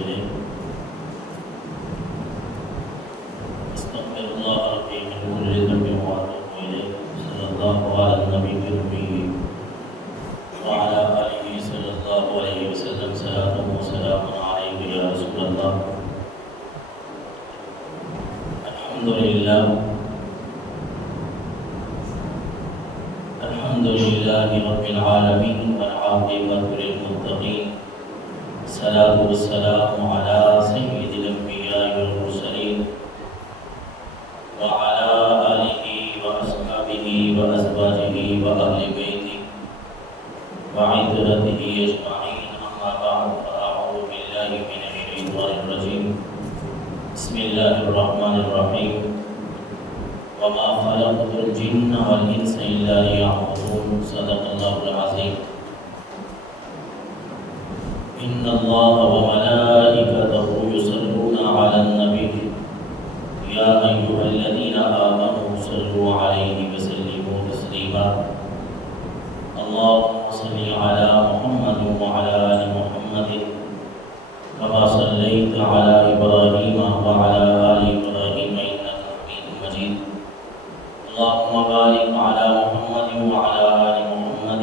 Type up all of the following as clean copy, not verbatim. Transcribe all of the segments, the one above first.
إليه أستغفر الله ربي من كل ذنب وأتوب إليه صلى الله على النبي الأمي وعلى آله صلى الله عليه وسلم صلاة وسلام عليك يا رسول الله. الحمد لله رب العالمين والعاقبة للمتقين. الصلاة والسلام على سيد الأنبياء والمرسلين وعلى آله وأصحابه وأزواجه وأهل بيته وعترته أجمعين. أما بعد فأعوذ بالله من الشيطان الرجيم. بسم الله الرحمن الرحيم. وما خلقت الجن والإنس إلا ليعبدون. صدق الله العظيم. إن الله وملائكته يصلون على النبي يا أيها الذين آمنوا صلوا عليه وسلموا تسليما. اللهم صل على محمد وعلى آل محمد كما صليت على إبراهيم وعلى آل إبراهيم إنك حميد مجيد. اللهم بارك على محمد وعلى آل محمد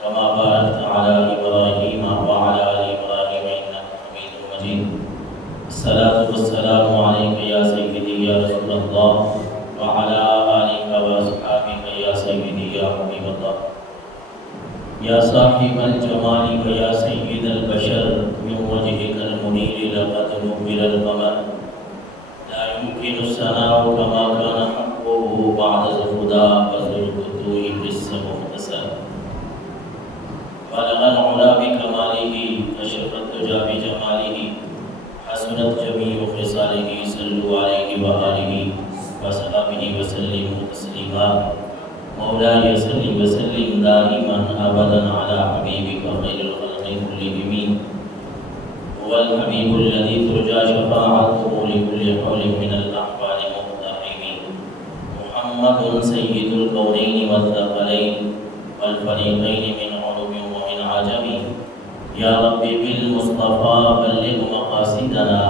كما باركت على إبراهيم وعلى آل إبراهيم إنك حميد مجيد. الصلاة والسلام عليك يا سيدي يا رسول الله وعلى آلك وأصحابك يا سيدي يا حبيب الله. يا صاحب الجمال ويا سيد البشر من وجهك المنير لقد نور القمر لا يمكن الثناء كما كان حقه بعد الهدى وذو الفتوح قس مختصر. بلغ العلا بكماله كشف الدجى بجماله حسنت جميع خصاله. صلوا عليه وآله وصحبه وسلموا تسليما. مولاي صل وسلم دائما ابدا على حبيبك خير الخلق كلهم. هو الحبيب الذي ترجى شفاعته لكل حول من الاحوال مقتحم. محمد سيد الكونين والثقلين والفريقين من عرب ومن عجم. يا ربي بالمصطفى بلغ مقاصدنا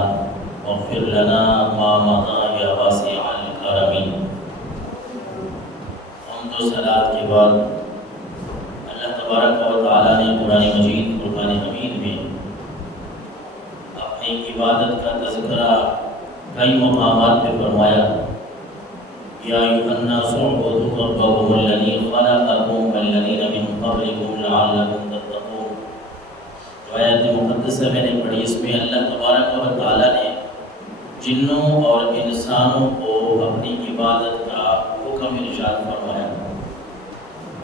واغفر لنا ما مضى يا واسع الكرم. صلاۃ کے بعد اللہ تبارک و تعالیٰ نے قرآن مجید فرقان حمید میں اپنی عبادت کا تذکرہ کئی مقامات پہ فرمایا. یا ایھا الناس اعبدوا ربکم الذی خلقکم والذین من قبلکم لعلکم تتقون. جو آیت مقدسہ میں نے پڑھی اس میں اللہ تبارک و تعالیٰ نے جنوں اور انسانوں کو اپنی عبادت کا حکم ارشاد فرمایا.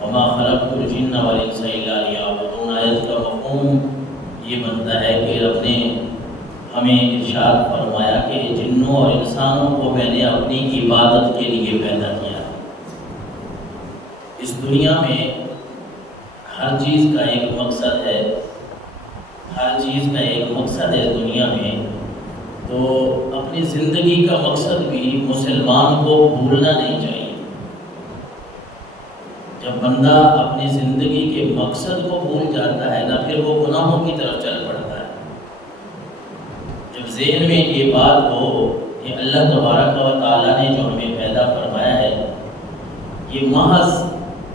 وما خلقت الجن والانس الا ليعبدون. آیت کا مفہوم یہ بنتا ہے کہ رب نے ہمیں ارشاد فرمایا کہ جنوں اور انسانوں کو میں نے اپنی عبادت کے لیے پیدا کیا. اس دنیا میں ہر چیز کا ایک مقصد ہے، ہر چیز کا ایک مقصد ہے دنیا میں. تو اپنی زندگی کا مقصد بھی مسلمان کو بھولنا نہیں چاہیے. جب بندہ اپنی زندگی کے مقصد کو بھول جاتا ہے نہ پھر وہ گناہوں کی طرف چل پڑتا ہے. جب ذہن میں یہ بات ہو کہ اللہ تبارک و تعالیٰ نے جو ہمیں پیدا فرمایا ہے یہ محض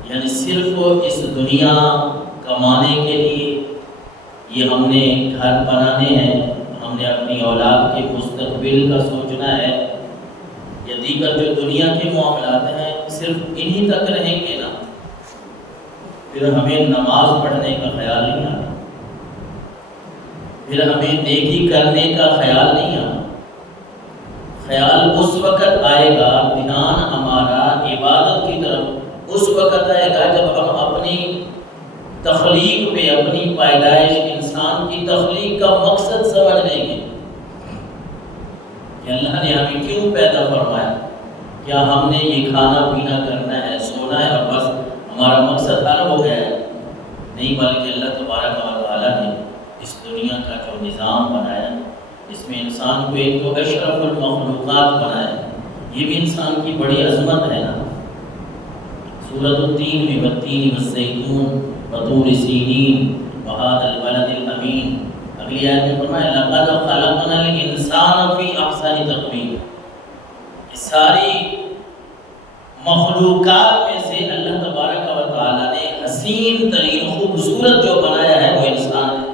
یعنی صرف اس دنیا کمانے کے لیے، یہ ہم نے گھر بنانے ہیں، ہم نے اپنی اولاد کے مستقبل کا سوچنا ہے، یا دیگر جو دنیا کے معاملات ہیں صرف انہی تک رہیں گے نا پھر ہمیں نماز پڑھنے کا خیال نہیں آتا، پھر ہمیں نیکی کرنے کا خیال نہیں آتا. خیال اس وقت آئے گا، دھیان ہمارا عبادت کی طرف اس وقت آئے گا جب ہم اپنی تخلیق پہ، اپنی پیدائش، انسان کی تخلیق کا مقصد سمجھ لیں گے کہ اللہ نے ہمیں کیوں پیدا فرمایا. کیا ہم نے یہ کھانا پینا کرنا ہے، سونا ہے اور بس ہمارا مقصد حل ہو گیا ہے؟ نہیں، بلکہ اللہ تبارک و تعالیٰ نے اس دنیا کا جو نظام بنایا اس میں انسان کو ایک تو اشرف المخلوقات بنایا. یہ بھی انسان کی بڑی عظمت ہے نا. سورۃ التین میں والتین والزیتون وطور سینین وہذا البلد الامین، اگلی اگلی آیت میں فرمایا لقد خلقنا الانسان فی احسن تقویم، ساری مخلوقات میں سے اللہ تبارک و تعالیٰ نے حسین ترین خوبصورت جو بنایا ہے وہ انسان ہے۔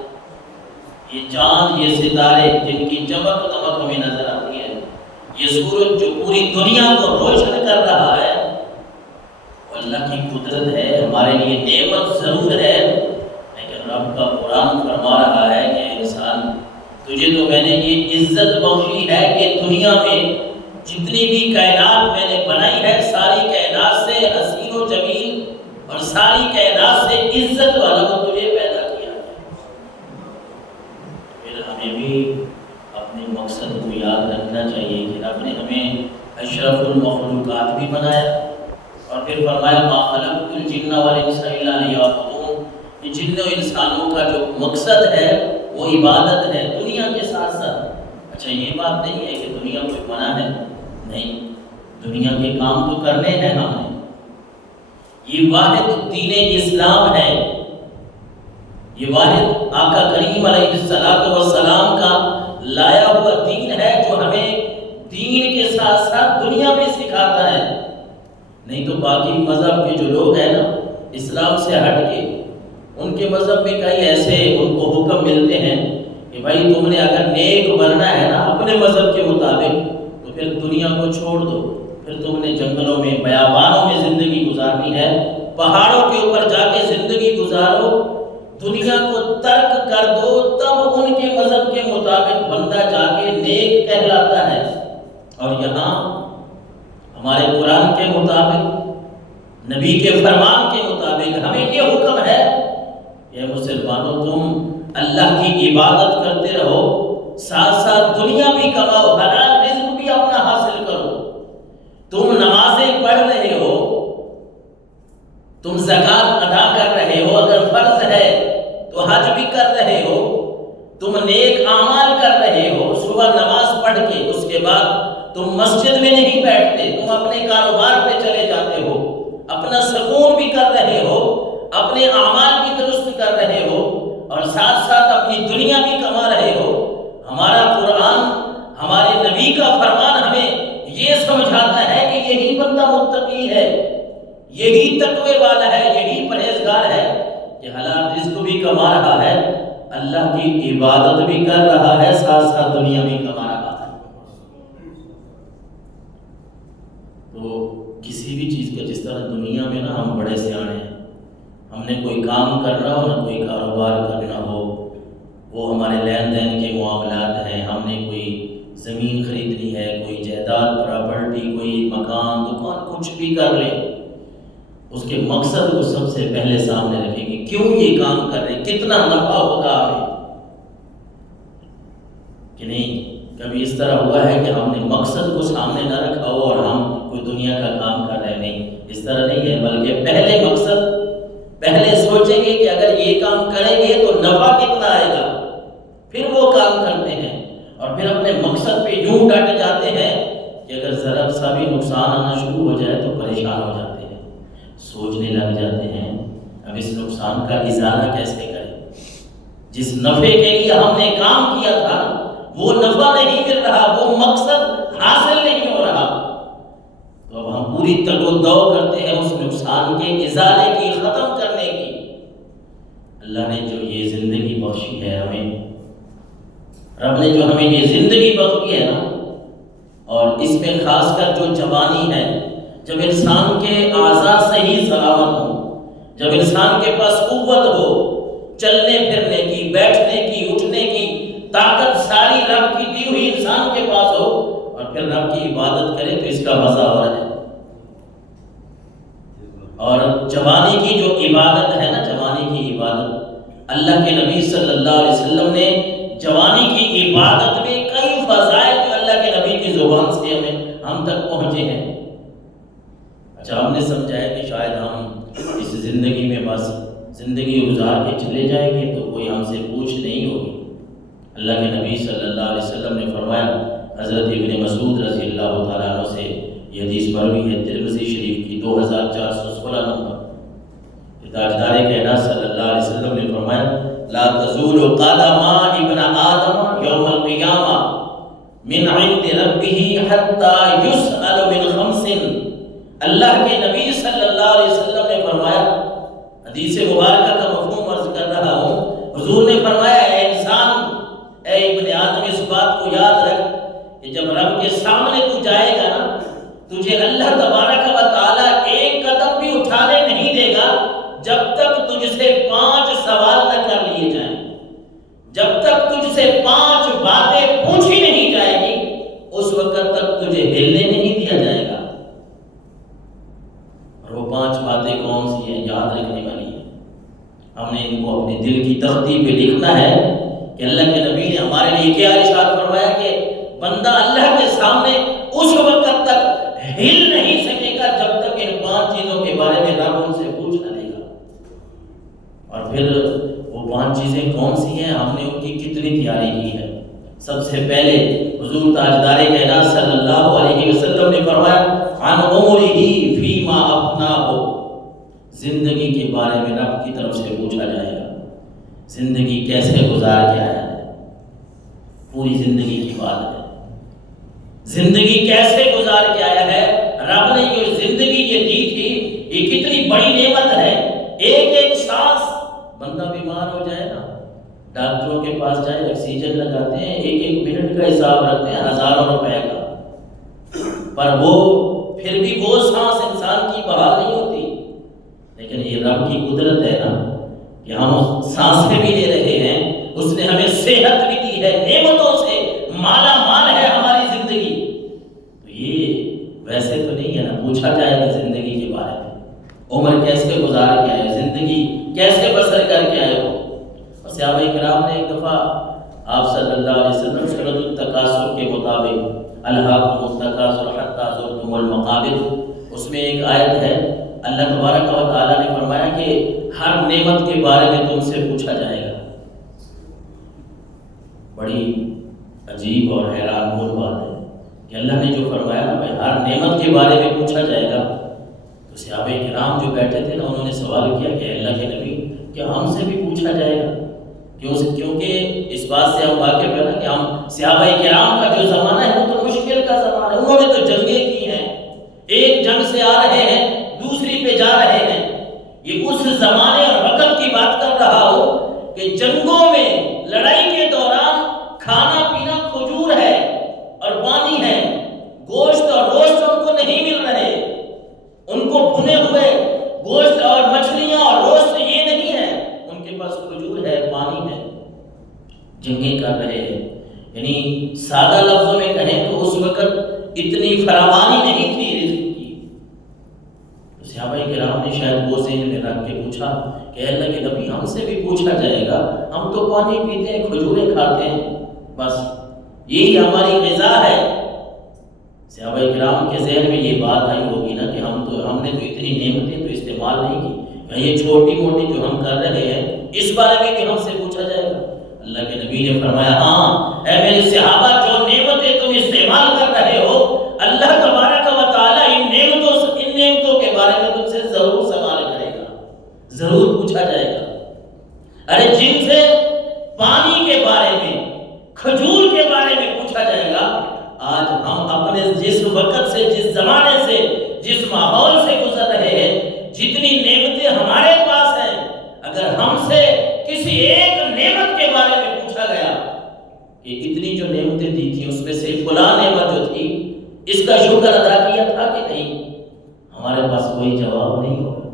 یہ چاند، یہ ستارے جن کی چمک دمک ہمیں نظر آتی ہے، یہ سورج جو پوری دنیا کو روشن کر رہا ہے، وہ اللہ کی قدرت ہے، ہمارے لیے نعمت ضرور ہے، لیکن رب کا قرآن فرما رہا ہے کہ انسان تجھے تو میں نے یہ عزت بخشی ہے کہ دنیا میں جتنی بھی کائنات میں نے بنائی ہے ساری کائنات سے حسین و جمیل اور ساری کائنات سے عزت والا وہ تجھے پیدا کیا ہے۔ پھر ہمیں بھی اپنے مقصد کو یاد رکھنا چاہیے کہ رب نے ہمیں اشرف المخلوقات بھی بنایا اور پھر فرمایا ما خلقت الجن والانس الا لیعبدون، یہ جن و انسانوں کا جو مقصد ہے وہ عبادت ہے دنیا کے ساتھ ساتھ۔ اچھا یہ بات نہیں ہے کہ دنیا کوئی منع ہے، نہیں، دنیا کے کام تو کرنے ہیں ہم نے۔ یہ واحد دین اسلام ہے، یہ واحد آقا کریم علیہ السلام کا لایا ہوا دین ہے جو ہمیں دین کے ساتھ ساتھ دنیا میں سکھاتا ہے۔ نہیں تو باقی مذہب کے جو لوگ ہیں نا اسلام سے ہٹ کے، ان کے مذہب میں کئی ایسے ان کو حکم ملتے ہیں کہ بھائی تم نے اگر نیک بننا ہے نا اپنے مذہب کے مطابق تو پھر دنیا کو چھوڑ دو، پھر تم نے جنگلوں میں بیابانوں میں زندگی گزارنی ہے، پہاڑوں کے اوپر جا کے زندگی گزارو، دنیا کو ترک کر دو، تب ان کے مذہب کے مطابق بندہ جا کے نیک کہلاتا ہے۔ اور یہاں ہمارے قرآن کے مطابق، نبی کے فرمان کے مطابق ہمیں یہ حکم ہے کہ مسلمانوں تم اللہ کی عبادت کرتے رہو، ساتھ ساتھ دنیا بھی کماؤ، حلال رزق بھی اپنا حاصل کرو۔ تم نمازیں پڑھ رہے ہو، تم زکوٰۃ ادا کر رہے ہو، اگر فرض ہے تو حج بھی کر رہے ہو، تم نیک اعمال کر رہے ہو، صبح نماز پڑھ کے اس کے بعد تم مسجد میں نہیں بیٹھتے، تم اپنے کاروبار پہ چلے جاتے ہو، اپنا سکون بھی کر رہے ہو، اپنے اعمال بھی درست کر رہے ہو اور ساتھ ساتھ اپنی دنیا بھی کما رہے ہو۔ ہمارا قرآن، ہمارے نبی کا فرمان ہمیں یہ سمجھاتا ہے کہ یہی بندہ متقی ہے، یہی تقوی والا ہے، یہی پرہیزگار ہے کہ حلال رزق بھی کما رہا ہے، اللہ کی عبادت بھی کر رہا ہے، ساتھ ساتھ دنیا بھی کما رہا ہے۔ تو کسی بھی چیز کا جس طرح دنیا میں نا ہم بڑے سیانے ہیں، ہم نے کوئی کام کرنا ہو نہ کوئی کاروبار کرنا ہو، وہ ہمارے لین دین کے معاملات ہیں، ہم نے کوئی زمین خریدنی ہے، کوئی جائیداد پراپرٹی، کوئی مکان دکان کچھ بھی کر لیں، اس کے مقصد کو سب سے پہلے سامنے رکھیں گے، کیوں یہ کام کر رہے ہیں، کتنا نفع ہوگا ہمیں، کہ نہیں کبھی اس طرح ہوا ہے کہ ہم نے مقصد کو سامنے نہ رکھا ہو اور ہم کوئی دنیا کا کام کر رہے ہیں، نہیں اس طرح نہیں ہے، بلکہ پہلے مقصد پہلے سوچیں گے کہ اگر یہ کام کریں گے تو نفع کتنا آئے گا، پھر وہ کام کرتے ہیں اور پھر اپنے مقصد پہ یوں ڈٹ جاتے ہیں کہ اگر ذرا سا بھی نقصان آنا شروع ہو جائے تو پریشان ہو جاتے ہیں، سوچنے لگ جاتے ہیں اب اس نقصان کا ازالہ کیسے کریں، جس نفع کے لیے ہم نے کام کیا تھا وہ نفع نہیں مل رہا، وہ مقصد حاصل نہیں ہو رہا، تو اب ہم پوری تگ و دو کرتے ہیں اس نقصان کے ازالے کی، ختم کرنے کی۔ اللہ نے جو یہ زندگی بخشی ہے ہمیں، رب نے جو ہمیں یہ زندگی بخشی ہے نا، اور اس میں خاص کر جو جوانی ہے، جب انسان کے اعضاء صحیح سلامت ہوں، جب انسان کے پاس قوت ہو، چلنے پھرنے کی، بیٹھنے کی، اٹھنے کی طاقت ساری رب کی دی ہوئی انسان کے پاس ہو اور پھر رب کی عبادت کرے تو اس کا مزہ اور ہے۔ اور جوانی کی جو عبادت ہے نا، جوانی کی عبادت، اللہ کے نبی صلی اللہ علیہ وسلم نے جوانی کی عبادت میں کئی فضائل جو اللہ کے نبی کی زبان سے ہم تک پہنچے ہیں۔ اچھا ہم نے سمجھا ہے کہ شاید ہم اس زندگی میں بس زندگی گزار کے چلے جائیں گے تو کوئی ہم سے پوچھ نہیں ہوگی۔ اللہ کے نبی صلی اللہ علیہ وسلم نے فرمایا، حضرت ابن مسعود رضی اللہ تعالیٰ عنہ سے یہ حدیث مروی ہے ترمذی شریف کی 2416 نمبر، تاجدار کائنات صلی اللہ علیہ وسلم نے فرمایا لا تزول قدم ابن آدم یوم القیامہ من عند ربہ حتی یسأل من خمس. اللہ کے نبی صلی اللہ علیہ وسلم نے فرمایا، حدیث مبارکہ کا مفہوم عرض کر رہا ہوں، حضور نے فرمایا اے انسان، اے ابن آدم، اس بات کو یاد رکھ کہ جب رب کے سامنے تو جائے گا نا، تجھے اللہ تبارک و تعالیٰ ایک قدم بھی اٹھانے نہیں دے گا جب تک تجھ سے 5 سوال نہ کر لیے جائیں، جب تک تجھ سے 5 باتیں پوچھی نہیں جائے گی اس وقت تک تجھے ہلنے نہیں دیا جائے گا. اور وہ 5 باتیں کون سی ہیں؟ یاد رکھنے والی ہیں. ہم نے ان کو اپنے دل کی تختی پہ لکھنا ہے کہ اللہ کے نبی نے ہمارے لیے کیا ارشاد فرمایا کہ بندہ اللہ کے سامنے اس وقت تک ہل نہیں سکے گا جب تک ان 5 چیزوں کے بارے میں رب ان سے پوچھ نہ لے گا. اور پھر وہ 5 چیزیں کون سی ہیں، ہم نے ان کی کتنی تیاری کی ہے. سب سے پہلے حضور تاجدار کائنات صلی اللہ علیہ وسلم نے فرمایا عن عمرہ فیما افناہ، زندگی کے بارے میں رب کی طرف سے پوچھا جائے گا. زندگی کیسے گزار کے آیا ہے، پوری زندگی کی بات ہے. زندگی کیسے گزار کے آیا ہے، رب نے جو زندگی یہ دی تھی یہ کتنی بڑی نعمت ہے. ایک ایک سانس، بندہ بیمار ہو جائے نا، ڈاکٹروں کے پاس جائے، آکسیجن لگاتے ہیں، ایک ایک منٹ کا حساب رکھتے ہیں ہزاروں روپے کا، پر وہ پھر بھی وہ سانس انسان کی بحال نہیں ہوتی. لیکن یہ رب کی قدرت ہے نا کہ ہم سانسیں بھی لے رہے ہیں، اس نے ہمیں صحت بھی دی ہے، نعمتوں سے مالا مال ہے ہماری زندگی. تو یہ ویسے تو نہیں ہے نا، پوچھا جائے گا زندگی کے بارے میں، عمر کیسے گزار کے آئے، زندگی کیسے بسر کر کے آئے ہو. اور صحابہ کرام نے ایک دفعہ آپ صلی اللہ علیہ وسلم سورۃ التکاثر کے مطابق الہاکم التکاثر حتی زرتم المقابر، اس میں ایک آیت ہے، اللہ تبارک و تعالیٰ نے فرمایا کہ ہر نعمت کے بارے میں تم سے پوچھا جائے گا. بڑی عجیب اور حیران کن بات ہے کہ اللہ نے جو فرمایا نا بھائی ہر نعمت کے بارے میں پوچھا جائے گا. تو صحابہ کرام جو بیٹھے تھے نا، انہوں نے سوال کیا کہ اللہ کے نبی کیا ہم سے بھی پوچھا جائے گا؟ کیونکہ اس بات سے ہم واقف ہے نا کہ ہم صحابہ کرام کا جو زمانہ ہے وہ تو مشکل کا زمانہ ہے. انہوں نے تو جنگیں کی ہیں، ایک جنگ سے آ رہے ہیں دوسری پہ جا رہے ہیں. یہ اس زمانے اور وقت کی بات کر رہا ہوں کہ جنگوں میں لڑائی کے دوران کھانا پینا کھجور ہے اور پانی ہے، گوشت اور روسٹ ان کو نہیں مل رہے. ان کو بھنے ہوئے گوشت اور مچھلیاں اور روسٹ یہ نہیں ہے، ان کے پاس کھجور ہے، پانی ہے. جنگیں کر رہے ہیں. یعنی سادہ لفظوں میں کہیں تو اس وقت اتنی فراوانی نہیں تھی رزق کی. صحابہ کرام نے شاید وہ ذہن میں رکھ کے پوچھا کہ اللہ کے نبی ہم سے بھی پوچھا جائے گا، ہم تو پانی پیتے ہیں، کھجوریں کھاتے ہیں، بس یہی ہماری غذا ہے. صحابہ کرام کے ذہن میں یہ بات آئی ہوگی نا کہ ہم نے تو اتنی نعمتیں تو استعمال نہیں کی، یہ چھوٹی موٹی جو ہم کر رہے ہیں اس بارے میں بھی ہم سے پوچھا جائے گا. اللہ کے نبی نے فرمایا ہاں اے میرے صحابہ، جو نعمتیں تم استعمال کر رہے ہو اللہ تبارک و تعالیٰ ان نعمتوں کے بارے میں تم سے ضرور سوال کرے گا، ضرور پوچھا جائے گا. ارے جن سے پانی کے بارے میں، کھجور کے بارے میں پوچھا جائے گا، آج ہم اپنے جس وقت سے، جس زمانے سے، جس ماحول سے گزر رہے ہیں، جتنی نعمتیں ہمارے پاس ہیں، اگر ہم سے کسی ایک نعمت کے بارے میں پوچھا گیا کہ اتنی جو نعمتیں دی تھی اس میں سے فلاں نعمت جو تھی اس کا شکر ادا کیا تھا کہ نہیں، ہمارے پاس کوئی جواب نہیں ہوگا.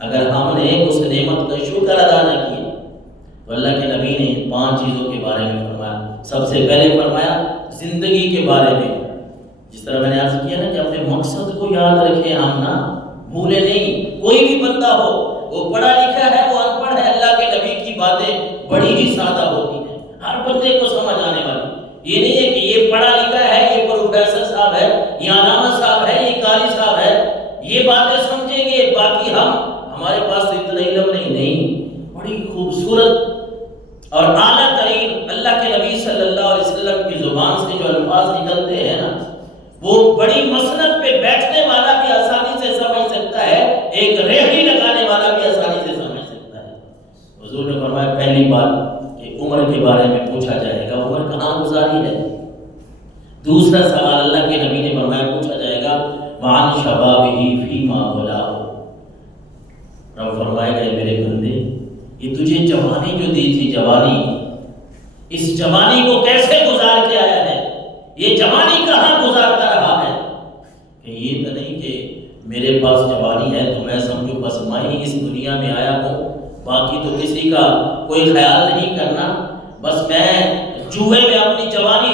اگر ہم نے اس نعمت کا شکر ادا نہ کیا تو اللہ کے نبی نے 5 چیزوں کے بارے میں فرمایا. سب سے پہلے فرمایا زندگی کے بارے میں. جس طرح میں نے عرض کیا نا کہ اپنے مقصد کو یاد رکھیں، ہم نہ بھولے نہیں. کوئی بھی بندہ ہو، وہ پڑھا لکھا ہے، وہ ان پڑھ ہے، اللہ کے نبی کی باتیں بڑی ہی سادہ ہوتی ہیں، ہر بندے کو سمجھ آنے والی. یہ نہیں ہے کہ یہ پڑھا لکھا ہے، یہ پروفیسر صاحب ہے، یہ علامہ صاحب ہے، یہ قاری صاحب ہے، یہ باتیں سمجھیں گے، باقی ہمارے پاس تو اتنا علم نہیں. بڑی خوبصورت اور اعلیٰ ترین اللہ کے نبی صلی اللہ علیہ وسلم کی زبان سے جو الفاظ نکلتے ہیں نا، وہ بڑی مسند پہ بیٹھنے والا بھی آسانی سے سمجھ سکتا ہے، ایک ریڑھی لگانے والا بھی آسانی سے سمجھ سکتا ہے. حضور نے فرمایا پہلی پہلی بات کہ عمر کے بارے میں پوچھا جائے گا، عمر کہاں گزاری ہے۔ دوسرا سوال اللہ کے نبی نے فرمایا پوچھا جائے گا وعن شبابہ فیما بلغ، رب فرمائے گا میرے بندے یہ تجھے جوانی جو دی تھی، جوانی، اس جوانی کو کیسے گزار کے آیا ہے، یہ جوانی کہاں گزارتا رہا ہے؟ کہ یہ تو نہیں کہ میرے پاس جوانی ہے تو میں سمجھو بس میں ہی اس دنیا میں آیا ہوں، باقی تو کسی کا کوئی خیال نہیں کرنا، بس میں جوئے میں اپنی جوانی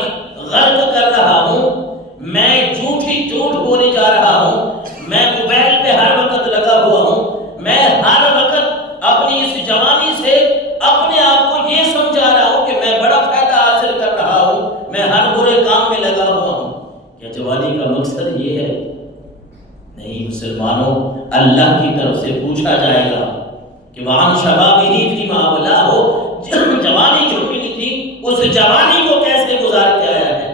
غرق کر رہا ہوں، میں جھوٹ ہی جھوٹ بولے جا رہا ہوں، میں موبائل پہ ہر وقت لگا ہوا ہوں، میں ہر وقت اپنی اس جوانی سے اپنے آپ کو یہ سمجھا رہا ہوں کہ میں بڑا فائدہ حاصل کر رہا ہوں، میں ہر برے کام میں لگا ہوا ہوں۔ کیا جوانی کا مقصد یہ ہے؟ نہیں مسلمانوں، اللہ کی طرف سے پوچھا جائے گا کہ وعن شبابہ فیما بلغ، جوانی جو ملی تھی اس جوانی کو کیسے گزار کے آیا ہے۔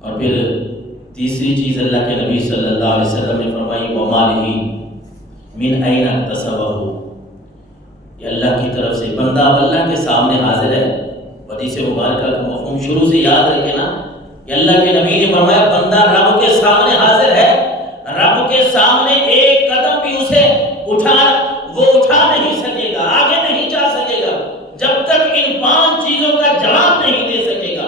اور پھر تیسری چیز اللہ کے نبی صلی اللہ علیہ وسلم نے فرمائی ومالہ من این اکتسبہ، یہ اللہ کی طرف سے بندہ اب اللہ کے سامنے حاضر ہے۔ حدیث مبارکہ کا مفہوم شروع سے یاد رکھے نا، کہ اللہ کے نبی نے فرمایا بندہ رب کے سامنے حاضر ہے، رب کے سامنے ایک قدم بھی اسے اٹھا نہیں سکے گا، آگے نہیں جا سکے گا جب تک ان 5 چیزوں کا جواب نہیں دے سکے گا۔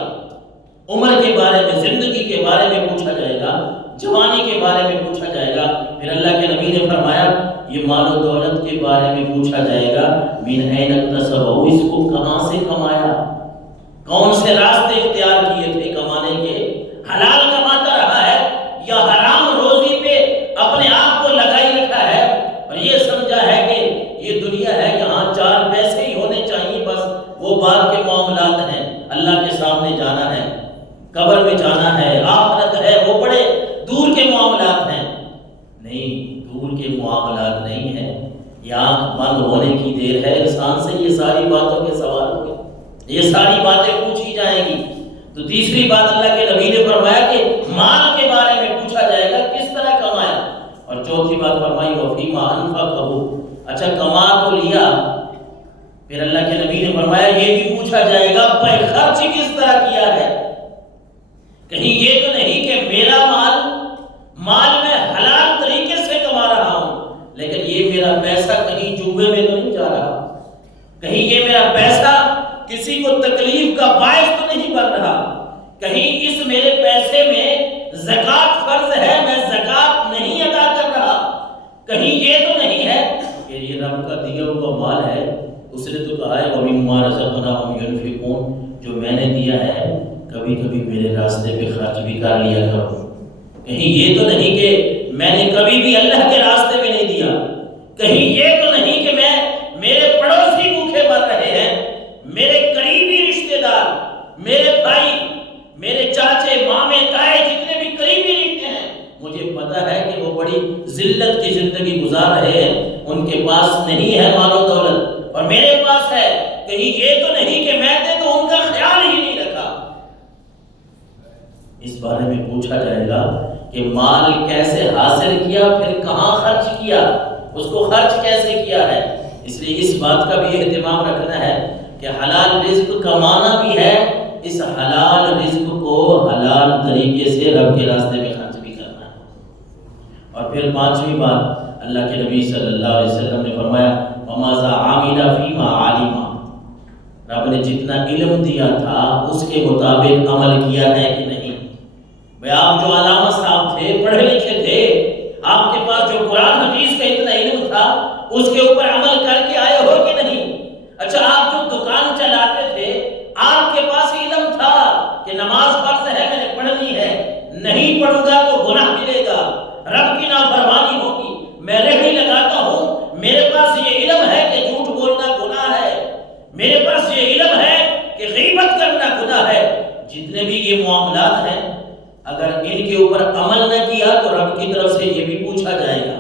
عمر کے بارے میں، زندگی کے بارے میں پوچھا جائے گا، جوانی کے بارے میں پوچھا جائے گا، پھر اللہ کے نبی نے فرمایا یہ مال و دولت کے بارے میں پوچھا جائے گا من این اکتسبہ، اس کو کہاں سے کمایا، کون سے راستے اختیار کیے تھے کمانے کے، حلال کماتا رہا ہے یا حرام روزی پہ اپنے آپ کو لگائی رکھا ہے اور یہ سمجھا ہے کہ یہ دنیا ہے یہاں 4 پیسے ہی ہونے چاہیے، بس وہ بعد کے معاملات ہیں، اللہ کے سامنے جانا ہے، قبر میں جانا ہے، آخرت ہے، وہ بڑے دور کے معاملات ہیں۔ نہیں، دور کے معاملات نہیں ہیں، یہ آنکھ بند ہونے کی دیر ہے انسان سے یہ ساری باتوں کے سوال ہوں گے، یہ ساری باتیں پوچھی جائیں گی۔ تو تیسری بات اللہ کے نبی نے فرمایا کہ مال کے بارے میں پوچھا جائے گا کس طرح کمایا، اور چوتھی بات فرمائی وفیما انفقہ، اچھا کما تو لیا، پھر اللہ کے نبی نے فرمایا یہ بھی پوچھا جائے گا بھائی خرچ کس طرح کیا ہے، کہیں یہ تو نہیں کہ میرا مال میں حلال طریقے سے کما رہا ہوں لیکن یہ میرا پیسہ کہیں جوے میں تو نہیں جا رہا، کہیں یہ میرا پیسہ کسی کو تکلیف کا باعث تو نہیں بن رہا، کہیں اس میرے پیسے میں زکوٰۃ فرض ہے میں زکوٰۃ نہیں ادا کر رہا، کہیں یہ تو نہیں ہے کہ یہ رب کا دیا ہوا مال ہے، اس نے تو کہا ہے وَمِمَّا رَزَقْنَاهُمْ يُنْفِقُونَ، جو میں نے دیا ہے کبھی کبھی میرے راستے پہ خرچ بھی کر لیا کرو، کہیں یہ تو نہیں کہ میں نے کبھی بھی اللہ کے راستے میں نہیں دیا، کہیں یہ تو نہیں کہ میرے پڑوسی بھوکے مر رہے ہیں، میرے قریبی رشتہ دار، میرے بھائی، میرے چاچے، مامے، تائے، جتنے بھی قریبی رشتے ہیں، مجھے پتا ہے کہ وہ بڑی ذلت کی زندگی گزار رہے ہیں، ان کے پاس نہیں ہے مال و دولت اور میرے پاس ہے، کہیں یہ تو نہیں کہ میں نے تو ان کا خیال ہی نہیں رکھا۔ اس بارے میں پوچھا جائے گا کہ مال کیسے حاصل کیا، پھر کہاں خرچ کیا، اس کو خرچ کیسے کیا ہے۔ اس لیے اس بات کا بھی اہتمام رکھنا ہے کہ حلال رزق کمانا بھی ہے، اس حلال رزق کو حلال طریقے سے رب کے راستے میں خرچ بھی کرنا ہے۔ اور پھر 5ویں بات اللہ کے نبی صلی اللہ علیہ وسلم نے فرمایا وَمَاذَا عَمِلَ فِيمَا عَلِمَ، رب نے جتنا علم دیا تھا اس کے مطابق عمل کیا ہے کہ نہیں۔ بھئی آپ جو علامہ صاحب تھے، پڑھے لکھے تھے، آپ کے پاس جو قرآن حدیث کا اتنا علم تھا اس کے اوپر عمل کر کے آئے ہو کہ نہیں؟ اچھا آپ جو دکان چلاتے تھے آپ کے پاس علم تھا کہ نماز فرض ہے میں نے پڑھنی ہے، نہیں پڑھوں گا تو گناہ ملے گا، رب کی نافرمانی ہوگی، میں ریڑھی لگاتا ہوں، میرے پاس یہ علم ہے کہ جھوٹ بولنا گناہ ہے، میرے پاس یہ علم ہے کہ غیبت کرنا گناہ ہے، جتنے بھی یہ معاملات ہیں اگر ان کے اوپر عمل نہ کیا تو رب کی طرف سے یہ بھی پوچھا جائے گا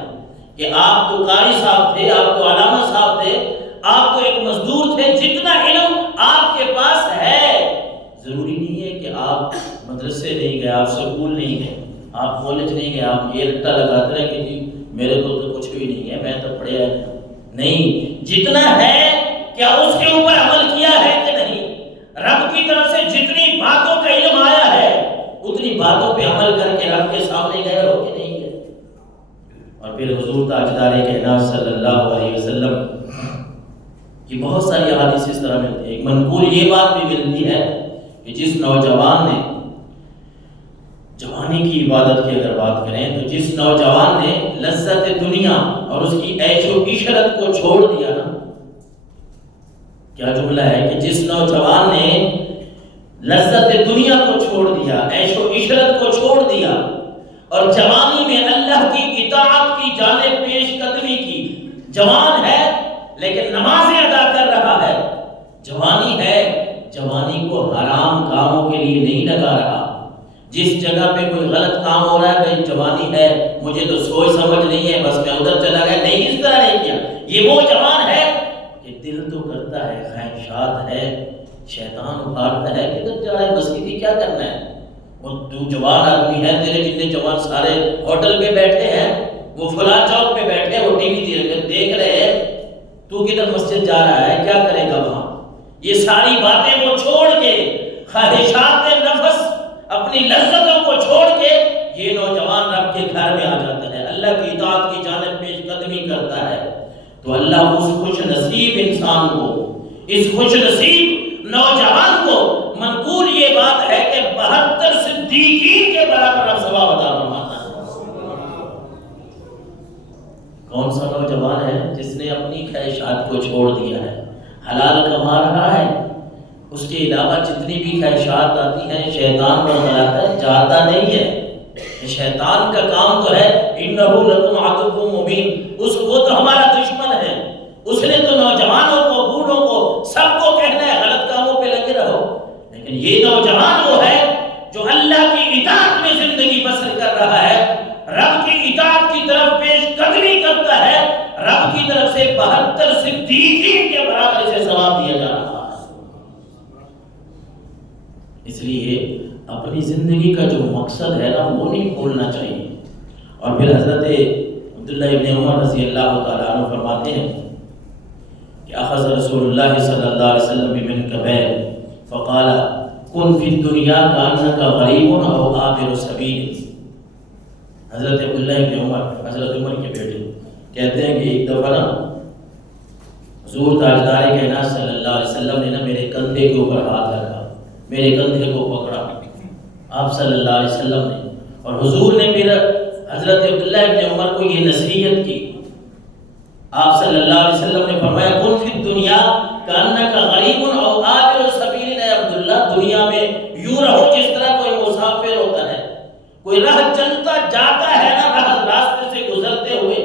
کہ آپ تو قاری صاحب تھے، آپ تو علامہ صاحب تھے، آپ تو ایک مزدور تھے، جتنا علم آپ کے پاس ہے، ضروری نہیں ہے کہ آپ مدرسے نہیں گئے، آپ سکول نہیں گئے، آپ کالج نہیں گئے، آپ یہ رٹا لگاتے ہیں کہ جی میرے کو تو کچھ بھی نہیں ہے، میں تو پڑھیا نہیں، جتنا ہے کیا اس کے اوپر عمل کیا ہے کہ نہیں؟ رب کی طرف سے جتنی باتوں کا علم آیا ہے اتنی باتوں پہ عمل کر کے رب کے سامنے گئے ہو کہ نہیں گئے؟ اور پھر حضور تاجدار کائنات صلی اللہ علیہ وسلم کی بہت ساری احادیث اس طرح ملتی ہے. ایک منقول یہ بات بھی ملتی ہے کہ جس نوجوان نے جوانی کی عبادت کی اگر بات کریں تو جس نوجوان نے لذت دنیا اور اس کی عیش و عشرت کو چھوڑ دیا نا، کیا جملہ ہے کہ جس نوجوان نے لذت دنیا کو چھوڑ دیا، عیش و عشرت کو چھوڑ دیا اور جوانی میں اللہ کی اطاعت کی جانب پیش قدمی کی. جوان ہے لیکن نمازیں ادا کر رہا ہے، جوانی ہے، جوانی کو حرام کاموں کے لیے نہیں لگا رہا. جس جگہ پہ کوئی غلط کام ہو رہا ہے بھائی جوانی ہے، مجھے تو سوچ سمجھ نہیں ہے، بس میں ادھر چلا گیا، نہیں، اس طرح نہیں کیا. یہ وہ جوان ہے کہ دل تو کرتا ہے، خواہشات ہے، شیطان ابھارتا ہے کہ ادھر جا رہا ہے، مسجد کیا کرنا ہے. وہ تو جوان آدمی ہے، تیرے جتنے جوان سارے ہوٹل پہ بیٹھے ہیں، وہ فلاں چوک پہ بیٹھے ہیں، وہ ٹی وی دیکھ رہے ہیں، تو کدھر مسجد جا رہا ہے، کیا کرے گا وہاں. یہ ساری باتیں وہ چھوڑ کے، خواہشات نفس، اپنی لذتوں کو چھوڑ کے یہ نوجوان رب کے گھر میں آ جاتا ہے، اللہ کی اطاعت کی جانب پیش قدمی کرتا ہے. تو اللہ اس خوش نصیب انسان کو، اس خوش نصیب نوجوان کو، منقول یہ بات ہے کہ 72 صدیقین کے برابر رب ثواب عطا فرماتا ہے. کون سا نوجوان ہے جس نے اپنی خواہشات کو چھوڑ دیا ہے، حلال کما رہا ہے، اس کے علاوہ جتنی بھی خواہشات آتی ہیں شیطان بناتا ہے، جاتا نہیں ہے. شیطان کا کام تو ہے انہو لکم عدو مبین، وہ تو ہمارا دشمن ہے. اس نے تو نوجوانوں کو، بوڑھوں کو، سب کو کہنا ہے غلط کاموں پہ لگے رہو. لیکن یہ نوجوان وہ ہے جو اللہ کی اطاعت میں زندگی بسر کر رہا ہے، رب کی اطاعت کی طرف پیش قدمی کرتا ہے، رب کی طرف سے 72 صدیقین کے برابر اسے ثواب دیا جا رہا ہے. اس لیے اپنی زندگی کا جو مقصد ہے نا وہ نہیں بھولنا چاہیے. اور پھر حضرت عبداللہ ابن عمر رضی اللہ تعالیٰ عنہ فرماتے ہیں کہ اخذ رسول اللہ صلی اللہ علیہ وسلم بمن کبیر فقال کن فی الدنیا کانک غریب او عابر سبیل. حضرت عبداللہ ابن عمر، حضرت عمر کے بیٹے، کہتے ہیں کہ ایک دفعہ نا حضور تاجدار کائنات صلی اللہ علیہ وسلم نے نا میرے کندھے کے اوپر ہاتھ رکھا، میرے کندھے کو پکڑا آپ صلی اللہ علیہ وسلم نے، اور حضور نے پھر حضرت عبداللہ ابن عمر کو یہ نصیحت کی. آپ صلی اللہ علیہ وسلم نے فرمایا کن فی الدنیا کانک غریب او عابر سبیل. اے عبداللہ دنیا میں یوں رہو جس طرح کوئی مسافر ہوتا ہے، کوئی راہ چلتا جاتا ہے نا، راستے سے گزرتے ہوئے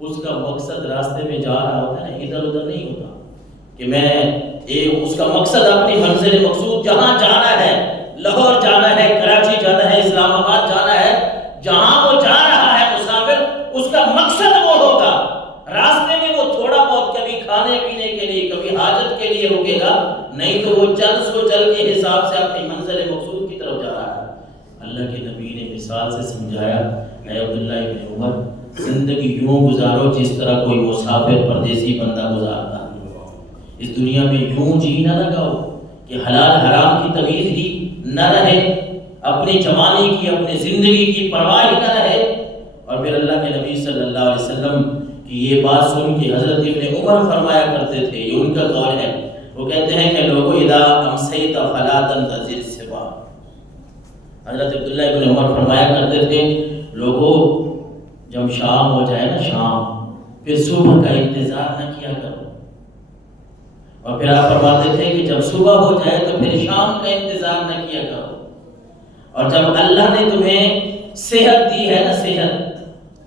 اس کا مقصد راستے میں جا رہا ہوتا ہے، ادھر ادھر نہیں ہوتا کہ میں اس کا مقصد اپنی منزل مقصود جہاں جانا ہے، لاہور جانا ہے، کراچی جانا ہے، اسلام آباد جانا ہے، جہاں وہ جا رہا ہے مسافر، اس کا مقصد وہ ہوگا. راستے میں وہ تھوڑا بہت کبھی کھانے پینے کے لیے، کبھی حاجت کے لیے رکے گا، نہیں تو وہ چل سو چل کے حساب سے اپنی منزل مقصود کی طرف جا رہا ہے. اللہ کے نبی نے مثال سے سمجھایا، اے عبداللہ ابن عمر زندگی یوں گزارو جس طرح کوئی مسافر پردیسی بندہ گزارتا ہے. اس دنیا میں یوں جی نہ لگاؤ کہ حلال حرام کی تمیز ہی نہ رہے، اپنی جوانی کی، اپنی زندگی کی پرواہ ہی نہ رہے. اور پھر اللہ کے نبی صلی اللہ علیہ وسلم کی یہ بات سن کے حضرت ابن عمر فرمایا کرتے تھے، یہ ان کا قول ہے، وہ کہتے ہیں کہ لوگوں اذا امسیت فلا تنتظر الصباح. حضرت عبداللہ ابن عمر فرمایا کرتے تھے لوگوں جب شام ہو جائے نا، شام، پھر صبح کا انتظار نہ کیا کرو. اور پھر آپ فرماتے تھے کہ جب صبح ہو جائے تو پھر شام کا انتظار نہ کیا کرو. اور جب اللہ نے تمہیں صحت دی ہے نا، صحت،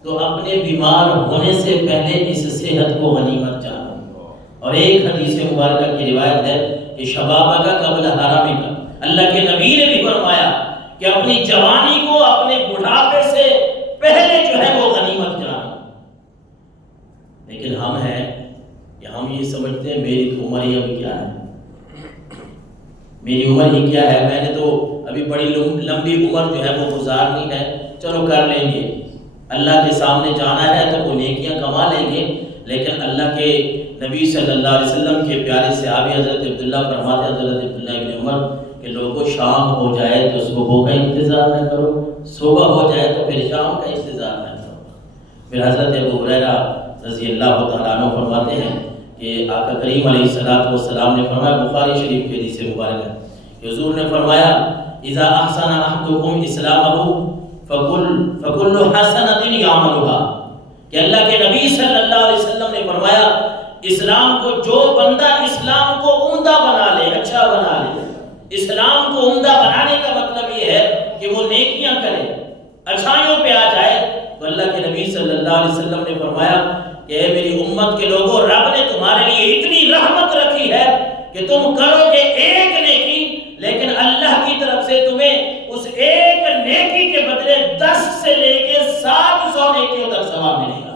تو اپنے بیمار ہونے سے پہلے اس صحت کو غنیمت جانو. اور ایک حدیث مبارکہ کی روایت ہے کہ شبابہ کا قبل حرامی کا، اللہ کے نبی نے بھی فرمایا کہ اپنی جوانی کو اپنے بڑھاپے سے پہلے جو ہے وہ غنیمت جانو. لیکن ہم ہیں کہ ہم یہ سمجھتے ہیں میری تو عمر ہی ابھی کیا ہے، میری عمر ہی کیا ہے، میں نے تو ابھی بڑی لمبی عمر جو ہے وہ گزارنی ہے، چلو کر لیں گے، اللہ کے سامنے جانا ہے تو وہ نیکیاں کما لیں گے. لیکن اللہ کے نبی صلی اللہ علیہ وسلم کے پیارے صحابی حضرت عبداللہ فرماتے، حضرت عبداللہ ابن عمر کہ لوگوں شام ہو جائے تو صبح کا انتظار نہ کرو، صبح ہو جائے تو پھر شام کا انتظار نہ کرو۔ پھر حضرت ابو ہریرہ رضی اللہ تعالیٰ عنہ فرماتے ہیں کہ آقا کریم علیہ السلام نے فرمایا، بخاری شریف کی حدیث مبارک ہے کہ حضور نے فرمایا اذا احسن احدکم اسلامہ فکل حسنۃ یعملها، کہ اللہ کے نبی صلی اللہ علیہ وسلم نے فرمایا اسلام کو جو بندہ اسلام کو عمدہ بنا لے، اچھا بنا لے، اسلام کو عمدہ بنانے کا مطلب یہ ہے کہ وہ نیکیاں کرے، اچھائیوں پہ آ جائے، تو اللہ کے نبی صلی اللہ علیہ وسلم نے فرمایا کہ اے میری امت کے لوگوں، رب نے تمہارے لیے اتنی رحمت رکھی ہے کہ تم کرو گے ایک نیکی، لیکن اللہ کی طرف سے تمہیں اس ایک نیکی کے بدلے 10 سے لے کے 700 نیکیوں تک ثواب ملے گا۔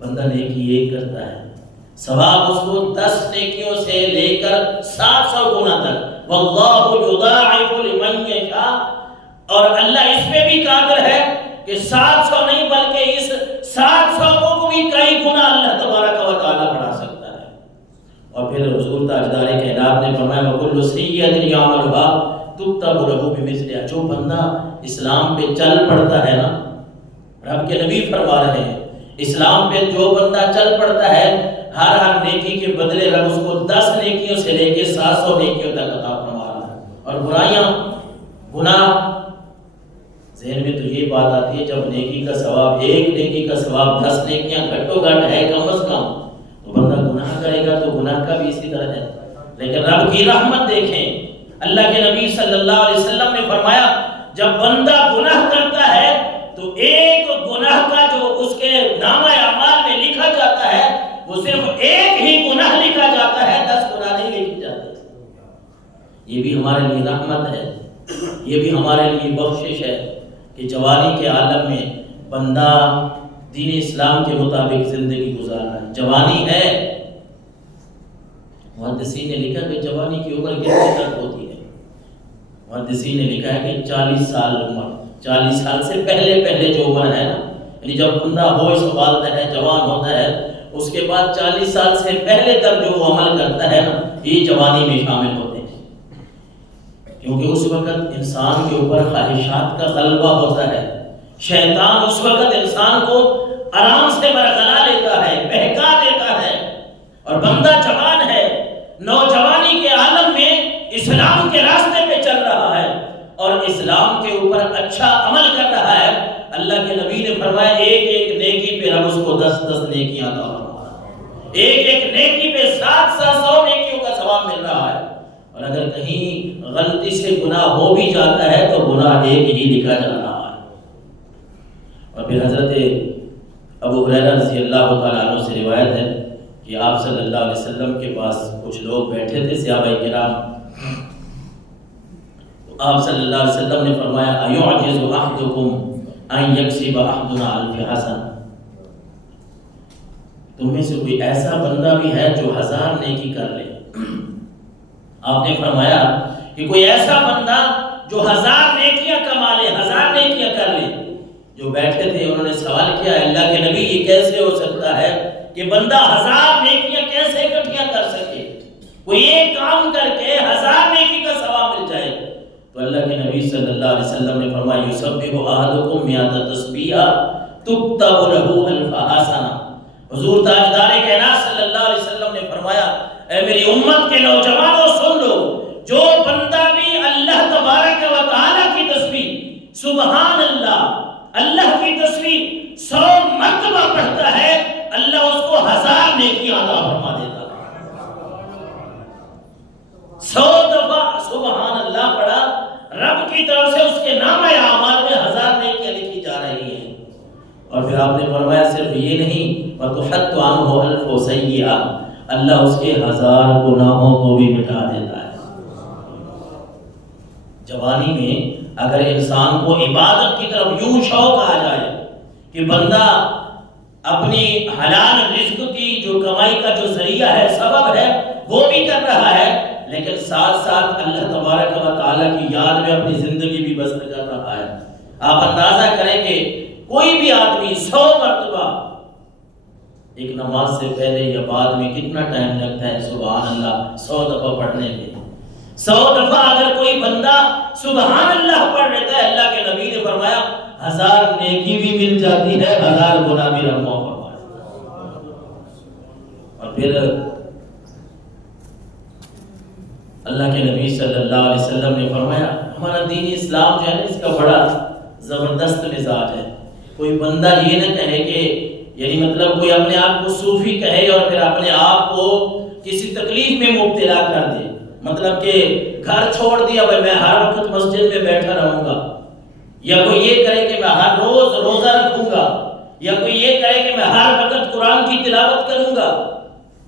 بندہ نیکی ایک کرتا ہے، ثواب اس کو 10 نیکیوں سے لے کر 700 گنا تک، واللہ یضاعف لمن یشاء، اور اللہ اس پہ بھی قادر ہے کہ 700 نہیں بلکہ اس 700 کو بھی کئی گنا اللہ تبارک و تعالیٰ بڑھا سکتا ہے۔ اور پھر حضور تاجدار کائنات نے فرمایا وَكُلُّ سَيِّئَةٍ يَعْمَلُهَا تُكْتَبُ لَهُ بِمِثْلِهَا، جو بندہ اسلام پہ چل پڑتا ہے نا، رب کے نبی فرما رہے ہیں اسلام پہ جو بندہ چل پڑتا ہے، ہر نیکی کے بدلے رب اس کو 10 نیکیوں سے لے کے 700 نیکیوں تک عطا فرما رہا ہے۔ اور برائیاں، گناہ، ذہن میں تو یہ بات آتی ہے جب نیکی کا ثواب، ایک نیکی کا ثواب 10 نیکیاں گھٹو گھٹ ہے کم از کم، تو بندہ گناہ کرے گا تو گناہ کا بھی اسی طرح ہے۔ لیکن رب کی رحمت دیکھیں، اللہ کے نبی صلی اللہ علیہ وسلم نے فرمایا جب بندہ گناہ کرتا ہے تو ایک گناہ کا جو اس کے نامہ اعمال میں لکھا جاتا ہے وہ صرف ایک ہی گناہ لکھا جاتا ہے، 10 گناہ نہیں لکھے جاتے۔ یہ بھی ہمارے لیے رحمت ہے، یہ بھی ہمارے لیے بخشش ہے کہ جوانی کے عالم میں بندہ دین اسلام کے مطابق زندگی گزارنا ہے۔ جوانی ہے، محدثین نے لکھا کہ جوانی کی عمر کتنے تک ہوتی ہے؟ محدثین نے لکھا ہے کہ 40 سال عمر، 40 سال سے پہلے جو عمر ہے نا، یعنی جب بندہ ہوش سنبھالتا ہے، جوان ہوتا ہے، اس کے بعد 40 سال سے پہلے تک جو عمل کرتا ہے نا، یہ جوانی میں شامل ہوتے ہیں، کیونکہ اس وقت انسان کے اوپر خواہشات کا غلبہ ہوتا ہے، شیطان اس وقت انسان کو آرام سے برگلا لیتا ہے، بہکا دیتا ہے، اور بندہ جوان ہے، نوجوانی کے عالم میں اسلام کے راستے پہ چل رہا ہے اور اسلام کے اوپر اچھا عمل کر رہا ہے۔ اللہ کے نبی نے فرمایا ایک ایک نیکی پہ رب اس کو 10 نیکیاں عطا فرماتا ہے، ایک ایک نیکی پہ 700 نیکیوں کا ثواب مل رہا ہے۔ اور اگر کہیں غلطی سے گناہ ہو بھی جاتا ہے تو گناہ ایک ہی لکھا جا رہا ہے۔ اور پھر حضرت ابو ہریرہ رضی اللہ تعالیٰ عنہ سے روایت ہے کہ آپ صلی اللہ علیہ وسلم کے پاس کچھ لوگ بیٹھے تھے، صحابہ کرام، تو آپ صلی اللہ علیہ وسلم نے فرمایا ایعجز احدکم ان یکسب احدنا الف حسنہ، تم میں سے کوئی ایسا بندہ بھی ہے جو 1000 نیکی کر لے؟ آپ نے فرمایا کہ کوئی ایسا بندہ جو 1000 نیکیاں کما لے، 1000 نیکیاں کر لے۔ جو بیٹھے تھے انہوں نے سوال کیا اللہ کے نبی یہ کیسے ہو سکتا ہے کہ بندہ 1000 نیکیاں کیسے اکٹھیاں کر سکے؟ کوئی ایک کام کر کے 1000 نیکی کا ثواب مل جائے۔ تو اللہ کے نبی صلی اللہ علیہ وسلم نے فرمایا یسبح احدکم 100 تسبیحہ تکتب لہ 1000 حسنہ۔ حضور تاجدار کائنات صلی اللہ علیہ وسلم نے فرمایا اے میری امت کے نوجوانوں سن لو، جو بندہ بھی اللہ تبارک و تعالیٰ کی تسبیح سبحان اللہ، اللہ کی تسبیح 100 مرتبہ پڑھتا ہے، اللہ اس کو 1000 نیکیاں عطا فرما دیتا ہے۔ 100 دفعہ سبحان اللہ پڑھا، رب کی طرف سے اس کے نامہ اعمال میں 1000 نیکیاں لکھی جا رہی ہیں۔ اور پھر آپ نے فرمایا صرف یہ نہیں وَتُحَطُّ عَنْهُ أَلْفُ سَيِّئَةٍ، اللہ اس کے 1000 گناہوں کو بھی مٹا دیتا ہے۔ جوانی میں اگر انسان کو عبادت کی طرف یوں شوق آ جائے کہ بندہ اپنی حلال رزق کی جو کمائی کا جو ذریعہ ہے، سبب ہے، وہ بھی کر رہا ہے، لیکن ساتھ ساتھ اللہ تبارک و تعالیٰ کی یاد میں اپنی زندگی بھی بسر کر رہا ہے، آپ اندازہ کریں کہ کوئی بھی آدمی 100 مرتبہ ایک نماز سے پہلے یا بعد میں کتنا ٹائم لگتا ہے سبحان اللہ 100 دفعہ پڑھنے میں؟ 100 دفعہ اگر کوئی بندہ سبحان اللہ پڑھ لیتا ہے، اللہ کے نبی نے فرمایا 1000 نیکی بھی مل جاتی ہے، 1000 گناہ بھی رحم فرمایا۔ اور پھر اللہ کے نبی صلی اللہ علیہ وسلم نے فرمایا ہمارا دین اسلام جو ہے نا اس کا بڑا زبردست مزاج ہے۔ کوئی بندہ یہ نہ کہے کہ یعنی مطلب کوئی اپنے آپ کو صوفی کہے اور پھر اپنے آپ کو کسی تکلیف میں مبتلا کر دے، مطلب کہ گھر چھوڑ دیا بھائی میں ہر وقت مسجد میں بیٹھا رہوں گا، یا کوئی یہ کرے کہ میں ہر روز روزہ رکھوں گا، یا کوئی یہ کرے کہ میں ہر وقت قرآن کی تلاوت کروں گا،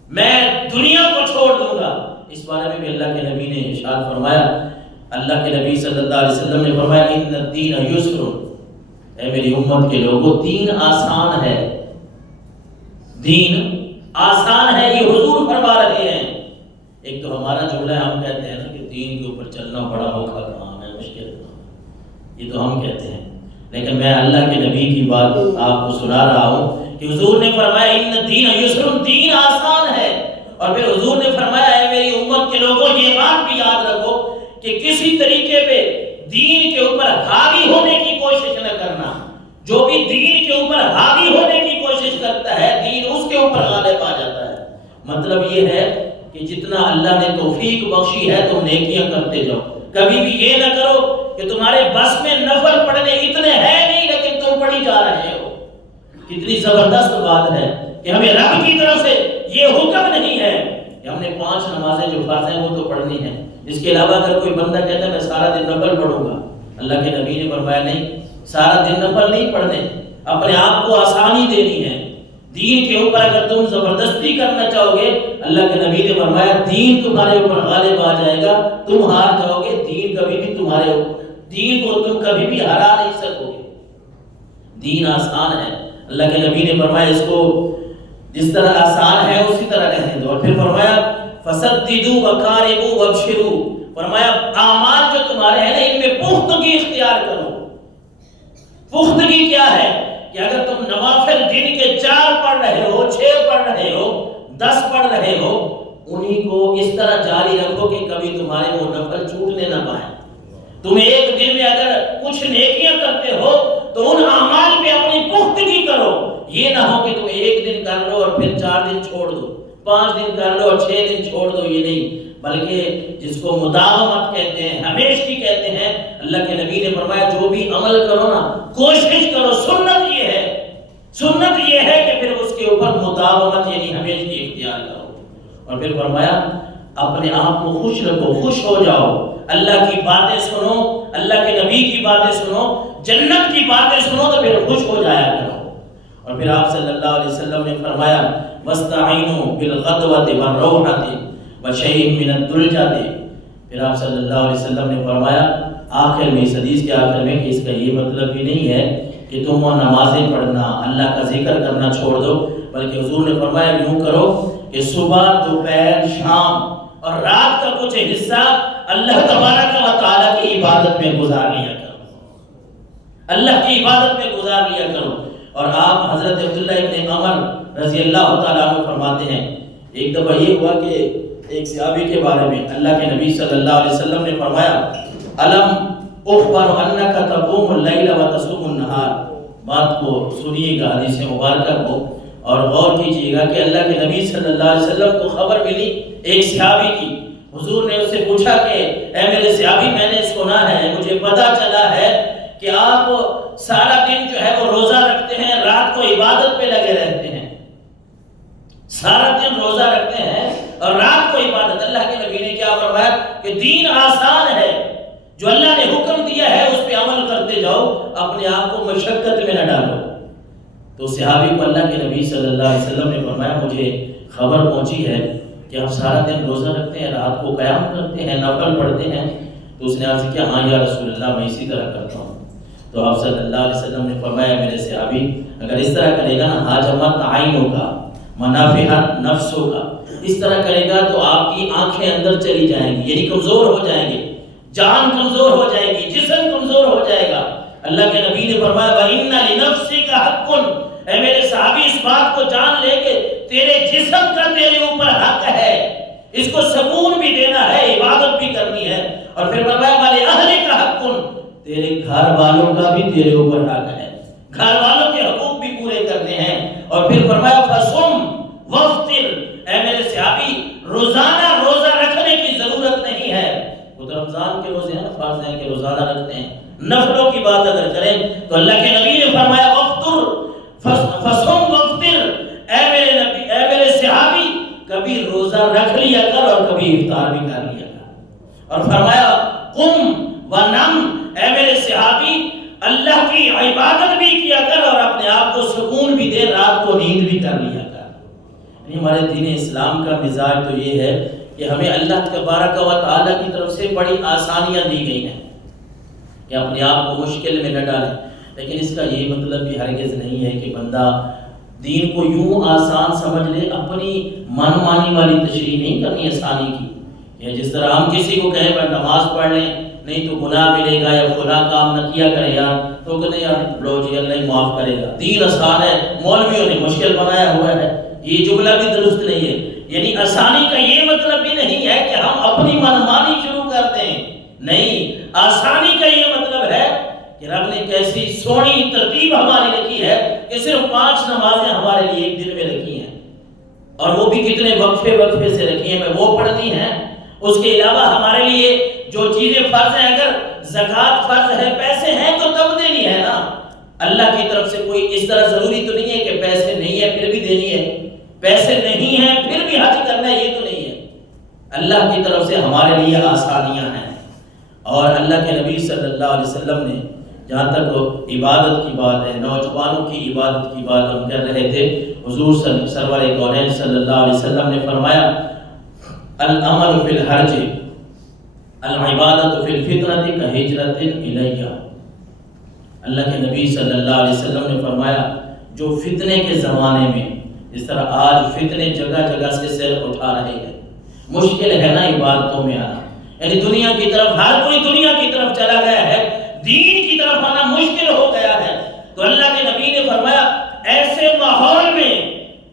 میں دنیا کو چھوڑ دوں گا۔ اس بارے میں بھی اللہ کے نبی نے ارشاد فرمایا، اللہ کے نبی صلی اللہ علیہ وسلم نے فرمایا ان الدین یسر، اے میری امت کے لوگوں دین آسان ہے، دین آسان ہے، یہ حضور فرما رہے ہیں۔ ایک تو ہمارا جملہ ہے، ہم کہتے ہیں نا کہ دین کے اوپر چلنا بڑا اوکھا کام ہے، مشکل کام ہے، یہ تو ہم کہتے ہیں، لیکن میں اللہ کے نبی کی بات آپ کو سنا رہا ہوں کہ حضور نے فرمایا ان الدین یسر، دین آسان ہے۔ اور پھر حضور نے فرمایا اے میری امت کے لوگوں یہ بات بھی یاد رکھو کہ کسی طریقے پہ دین کے اوپر حاوی ہونے کی کوشش نہ کرنا۔ جو بھی دین کے اوپر حاوی ہونے کی کوشش کرتا ہے دین اس کے اوپر غالب آ جاتا ہے۔ مطلب یہ ہے کہ جتنا اللہ نے توفیق بخشی ہے تم نیکیاں کرتے جاؤ، کبھی بھی یہ نہ کرو کہ تمہارے بس میں نفل پڑھنے اتنے ہیں نہیں لیکن تم پڑھی جا رہے ہو۔ کتنی زبردست بات ہے کہ ہمیں رب کی طرف سے یہ حکم نہیں ہے کہ ہم نے 5 نمازیں جو فرض ہیں وہ تو پڑھنی ہیں، اس کے علاوہ اگر کوئی بندہ کہتا ہے میں سارا دن نفل پڑھوں گا، اللہ کے نبی نے فرمایا نہیں، سارا دن نفل نہیں پڑھنے، اپنے آپ کو آسانی دینی ہے۔ دین کے اوپر اگر تم زبردستی کرنا چاہو گے، اللہ کے نبی نے فرمایا دین تمہارے اوپر غالب آ جائے گا، تم ہار جاؤ گے، دین کبھی بھی تمہارے دین کو تم کبھی بھی ہرا نہیں سکو گے۔ دین آسان ہے، اللہ کے نبی نے فرمایا اس کو جس طرح آسان ہے اسی طرح رہنے دو۔ اور پھر فرمایا فسددوا وقاربوا وابشروا، فرمایا اعمال جو تمہارے ہیں نا ان میں پختگی اختیار کرو۔ پختگی کیا ہے کہ اگر تم نوافل دن کے 4 پڑھ رہے ہو، 6 پڑھ رہے ہو، 10 پڑھ رہے ہو، انہی کو اس طرح جاری رکھو کہ کبھی تمہارے وہ نفل چھوٹنے نہ پائیں۔ تم ایک دن میں اگر کچھ نیکیاں کرتے ہو تو ان اعمال پہ اپنی پختگی کرو، یہ نہ ہو کہ تم ایک دن کر لو اور پھر 4 دن چھوڑ دو، 5 دن کر لو اور 6 دن چھوڑ دو، یہ نہیں، بلکہ جس کو مداومت کہتے ہیں، ہمیشگی کہتے ہیں۔ اللہ کے نبی نے فرمایا جو بھی عمل کرو نا کوشش کرو، سنت یہ ہے کہ پھر اس کے اوپر مداومت یعنی ہمیشگی اختیار کرو۔ اور پھر فرمایا اپنے آپ کو خوش رکھو، خوش ہو جاؤ، اللہ کی باتیں سنو، اللہ کے نبی کی باتیں سنو، جنت کی باتیں سنو تو پھر خوش ہو جایا کرو۔ اور پھر آپ صلی اللہ علیہ وسلم نے فرمایا وَاسْتَعِينُوا بِالْغَدْوَةِ وَالرَّوْحَةِ وَشَيْءٍ مِّنَ الدُّلْجَةِ، پھر آپ صلی اللہ علیہ وسلم نے فرمایا آخر میں، اس حدیث کے آخر میں، کہ اس کا یہ مطلب بھی نہیں ہے کہ تم وہ نمازیں پڑھنا، اللہ کا ذکر کرنا چھوڑ دو، بلکہ حضور نے فرمایا یوں کرو کہ صبح، دوپہر، شام اور رات کا کچھ حصہ اللہ تبارک و تعالیٰ کی عبادت میں گزار لیا کرو، اللہ کی عبادت میں گزار لیا کرو۔ اور آپ حضرت عبداللہ ابن عمر رضی اللہ تعالیٰ عنہ فرماتے ہیں ایک دفعہ یہ ہوا کہ ایک صحابی کے بارے میں اللہ کے نبی صلی اللہ علیہ وسلم نے فرمایا الم اخبر انک تقوم اللیل وتصوم النہار، بات کو سنیے گا، حدیث مبارکہ کو، اور غور کیجئے گا کہ اللہ کے نبی صلی اللہ علیہ وسلم کو خبر ملی ایک صحابی کی۔ حضور نے اس سے پوچھا کہ اے میرے صحابی، میں نے سنا ہے، مجھے پتا چلا ہے کہ آپ سارا دن جو ہے وہ روزہ رکھتے ہیں، رات کو عبادت پہ لگے رہتے ہیں، سارا دن روزہ رکھتے ہیں اور رات کو عبادت۔ اللہ کے نبی نے کیا فرمایا کہ دین آسان ہے، جو اللہ نے حکم دیا ہے اس پہ عمل کرتے جاؤ، اپنے آپ کو مشقت میں نہ ڈالو۔ تو صحابی کو اللہ کے نبی صلی اللہ علیہ وسلم نے فرمایا مجھے خبر پہنچی ہے کہ آپ سارا دن روزہ رکھتے ہیں، رات کو قیام کرتے ہیں، نفل پڑھتے ہیں۔ تو اس نے عرض کیا ہاں یا رسول اللہ، میں اسی طرح کرتا ہوں۔ تو آپ صلی اللہ علیہ وسلم نے فرمایا میرے صحابی اگر اس طرح کرے گا نا، حاجمت عین ہوگا، منافع نفس ہوگا، اس طرح کرے گا تو آپ کی آنکھیں اندر چلی جائیں گی، یعنی کمزور ہو جائیں گے، جان کمزور ہو جائے گی، جسم کمزور ہو جائے گا۔ اللہ کے نبی نے فرمایا وَإِنَّ لِنَفْسِكَ حَقٌّ، اے میرے صحابی اس بات کو جان لے کہ تیرے جسم کا تیرے اوپر حق ہے، اس کو سکون بھی دینا ہے، عبادت بھی کرنی ہے۔ اور پھر فرمایا والے اہل کا حق، تیرے گھر والوں کا بھی تیرے اوپر حق ہے، گھر والوں کے حقوق بھی پورے کرنے ہیں۔ اور پھر فرمایا فصم وافطر، اے میرے صحابی روزانہ روزہ رکھنے کی ضرورت نہیں ہے۔ وہ تو رمضان کے روزے ہیں، فرض ہے کہ روزانہ رکھتے ہیں، نفلوں کی بات اگر کریں تو اللہ کے نبی نے فرمایا وافطر فصم وافطر، اے میرے نبی، اے میرے صحابی کبھی روزہ رکھ لیا کر اور کبھی افطار بھی کر لیا کر۔ اور فرمایا قم ونم، اے میرے صحابی اللہ کی عبادت بھی کیا کر اور اپنے آپ کو سکون بھی دے، رات کو نیند بھی کر لیا کر۔ یعنی ہمارے دین اسلام کا مزاج تو یہ ہے کہ ہمیں اللہ تبارک و تعالیٰ کی طرف سے بڑی آسانیاں دی گئی ہیں کہ اپنے آپ کو مشکل میں نہ ڈالیں، لیکن اس کا یہ مطلب بھی ہرگز نہیں ہے کہ بندہ دین کو یوں آسان سمجھ لے، اپنی من مانی والی تشریح نہیں کرنی آسانی کی۔ یا جس طرح ہم کسی کو کہیں پر نماز پڑھ لیں نہیں تو گناہ ملے گا، یا فلاں کام نہ کیا کرے یار تو کہ نہیں یار لو جی اللہ ہی معاف کرے گا، دین آسان ہے، مولویوں نے مشکل بنایا ہوا ہے، یہ جملہ بھی درست نہیں ہے۔ یعنی آسانی کا یہ مطلب بھی نہیں ہے کہ ہم اپنی من مانی شروع کر دیں، نہیں، آسانی کا یہ مطلب ہے کہ رب نے کیسی سونی ترتیب ہماری رکھی ہے کہ صرف 5 نمازیں ہمارے لیے ایک دن میں رکھی ہیں، اور وہ بھی کتنے وقفے وقفے سے رکھی ہیں، میں وہ پڑھنی ہیں۔ اس کے علاوہ ہمارے لیے جو چیزیں فرض ہیں، اگر زکوٰۃ فرض ہے، پیسے ہیں تو تب دینی ہے نا۔ اللہ کی طرف سے کوئی اس طرح ضروری تو نہیں ہے کہ پیسے نہیں ہے پھر بھی دینی ہے، پیسے نہیں ہیں پھر بھی حج کرنا ہے، یہ تو نہیں ہے۔ اللہ کی طرف سے ہمارے لیے آسانیاں ہیں۔ اور اللہ کے نبی صلی اللہ علیہ وسلم نے جہاں تک عبادت کی بات ہے، نوجوانوں کی عبادت کی بات ہم کر رہے تھے، حضور سرور کونین صلی اللہ علیہ وسلم نے فرمایا العمل فی الحرج العبادت فی الفطرۃ کہجرۃ الیہ۔ اللہ کے نبی صلی اللہ علیہ وسلم نے فرمایا جو فتنے کے زمانے میں، اس طرح آج فتنے جگہ جگہ سے سر اٹھا رہے ہیں، مشکل ہے نا عبادتوں میں آنا، یعنی دنیا کی طرف ہر کوئی دنیا کی طرف چلا گیا ہے، دین کی طرف آنا مشکل ہو گیا ہے۔ تو اللہ کے نبی نے فرمایا ایسے ماحول میں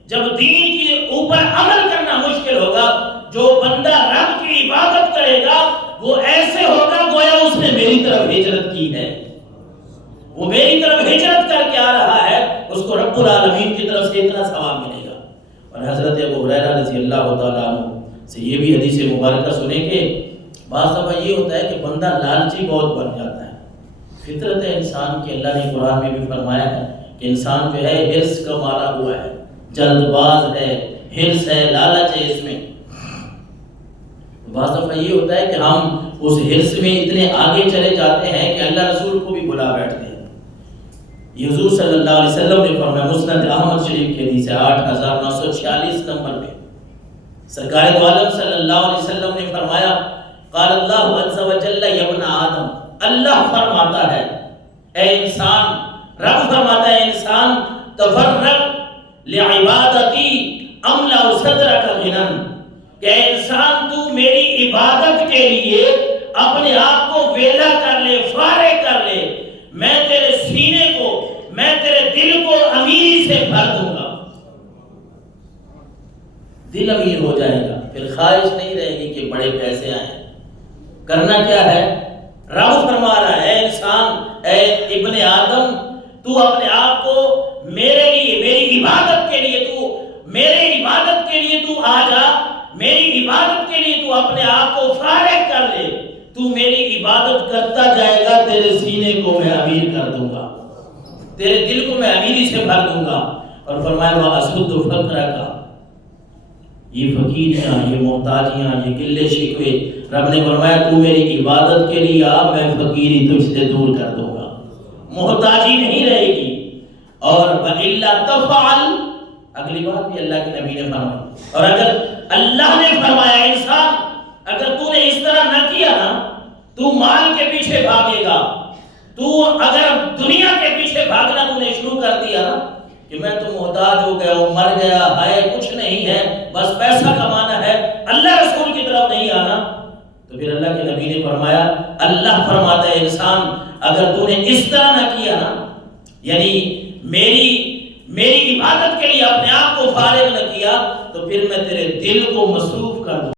جب دین کے اوپر عمل کرنا مشکل ہوگا، جو بندہ رب کی عبادت کرے گا وہ ایسے ہوگا گویا اس نے میری طرف ہجرت کی ہے، وہ میری طرف ہجرت کر کے آ رہا ہے، اس کو رب العالمین کی طرف سے اتنا ثواب ملے گا۔ اور حضرت ابو ہریرہ رضی اللہ تعالیٰ عنہ سے یہ بھی حدیث مبارکہ سنیں کہ بعض دفعہ یہ ہوتا ہے کہ بندہ لالچی بہت بن جاتا ہے، فطرت ہے انسان کی، اللہ نے قرآن میں بھی فرمایا ہے کہ انسان جو ہے حرص کا مارا ہوا ہے، جلد باز ہے، حرص ہے، لالچ ہے اس میں۔ بعض دفعہ یہ ہوتا ہے کہ ہم اس حرص میں اتنے آگے چلے جاتے ہیں کہ اللہ رسول کو بھی بلا بیٹھتے ہیں۔ یہ حضور صلی اللہ علیہ وسلم نے فرمایا، مسند احمد شریف کے حدیث ہے 8946 نمبر پہ، سرکار دو عالم صلی اللہ علیہ وسلم نے فرمایا قال اللہ عز و جل یا ابن آدم، اللہ فرماتا ہے اے انسان، رب فرماتا ہے انسان تفرغ لعبادتی املا صدرک غنا، کہ اے انسان تو میری عبادت کے لیے اپنے آپ کو ویلا کر لے، فارغ کر لے، میں تیرے سینے کو، میں تیرے دل کو امیر سے بھر دوں گا، دل امیر ہو جائے گا، پھر خواہش نہیں رہے گی کہ بڑے پیسے آئیں۔ کرنا کیا ہے؟ رب فرما رہا ہے اے انسان، اے ابن آدم، تو اپنے آپ کو میرے لیے، میری عبادت کے لیے، تو میرے عبادت کے لیے تو آ جا، میری عبادت کے لیے تو اپنے آپ کو فارغ کر لے، تو میری عبادت کرتا جائے گا، تیرے سینے کو میں امیر کر دوں گا، تیرے دل کو میں امیری سے بھر دوں گا۔ اور فرمایا وَأَسُدُّ فَقْرَكَ، یہ فقیریاں، یہ محتاجیاں، یہ گلے شکوے، رب نے فرمایا تو میری عبادت کے لیے آ، میں فقیری تجھ سے دور کر دوں گا، محتاجی نہیں رہے گی۔ اور وَإِلَّا تَفْعَلْ، اگلی بات بھی اللہ کے نبی نے فرمائی، اور اگر اللہ نے فرمایا انسان اگر تو نے اس طرح نہ کیا نا، تو مال کے پیچھے بھاگے گا، تو اگر دنیا کے پیچھے بھاگنا تو نے شروع کر دیا نا کہ میں تو محتاج ہو گیا ہوں، مر گیا ہے، کچھ نہیں ہے، بس پیسہ کمانا ہے، اللہ رسول کی طرف نہیں آنا، تو پھر اللہ کے نبی نے فرمایا، اللہ فرماتا ہے انسان اگر تو نے اس طرح نہ کیا نا، یعنی میری میری عبادت کے لیے اپنے آپ کو فارغ نہ کیا تو پھر میں تیرے دل کو مصروف کر دوں